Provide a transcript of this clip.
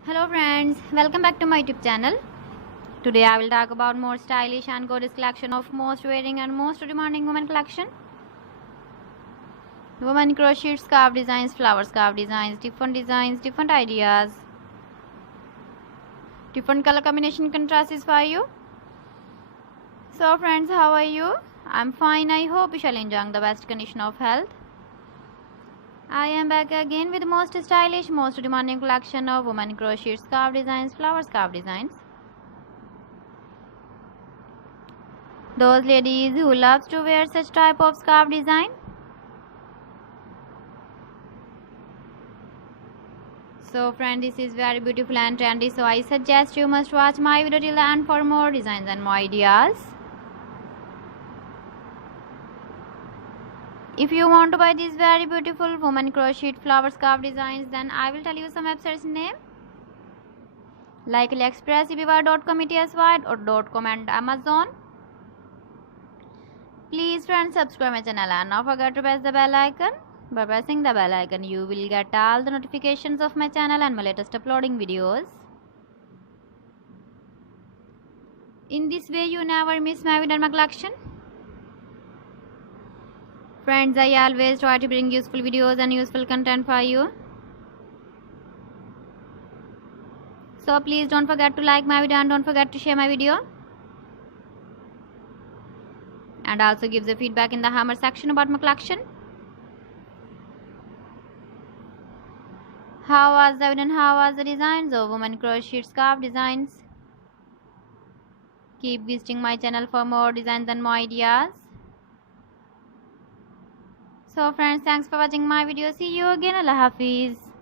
Hello friends, welcome back to my YouTube channel. Today I will talk about more stylish and gorgeous collection of most wearing and most demanding women collection. Women crochet scarf designs, flower scarf designs, different ideas, different color combination contrasts for you. So friends, how are you? I'm fine. I hope you shall enjoy the best condition of health. I am back again with the most stylish, most demanding collection of women crochet scarf designs, flower scarf designs. Those ladies who loves to wear such type of scarf design. So friend, this is very beautiful and trendy, so I suggest you must watch my video till the end for more designs and more ideas. If you want to buy these very beautiful woman crochet flower scarf designs, then I will tell you some websites name like AliExpress, eBay.com, ETSY or .com and Amazon. Please friends, subscribe my channel and not forget to press the bell icon. By pressing the bell icon, you will get all the notifications of my channel and my latest uploading videos. In this way, you never miss my video and my collection. Friends, I always try to bring useful videos and useful content for you. So please don't forget to like my video and don't forget to share my video. And also give the feedback in the hammer section about my collection. How was the video and how was the designs of women crochet scarf designs? Keep visiting my channel for more designs and more ideas. So friends, thanks for watching my video. See you again. Allah Hafiz.